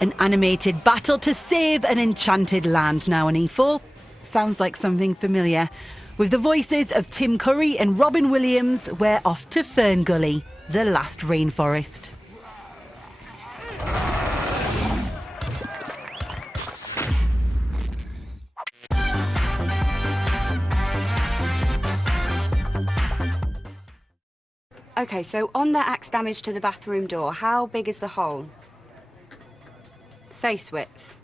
An animated battle to save an enchanted land now on E4. Sounds like something familiar. With the voices of Tim Curry and Robin Williams, we're off to FernGully, the last rainforest. OK, so on the axe damage to the bathroom door, how big is the hole? Face width.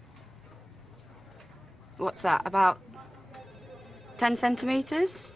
What's that, about 10 centimetres?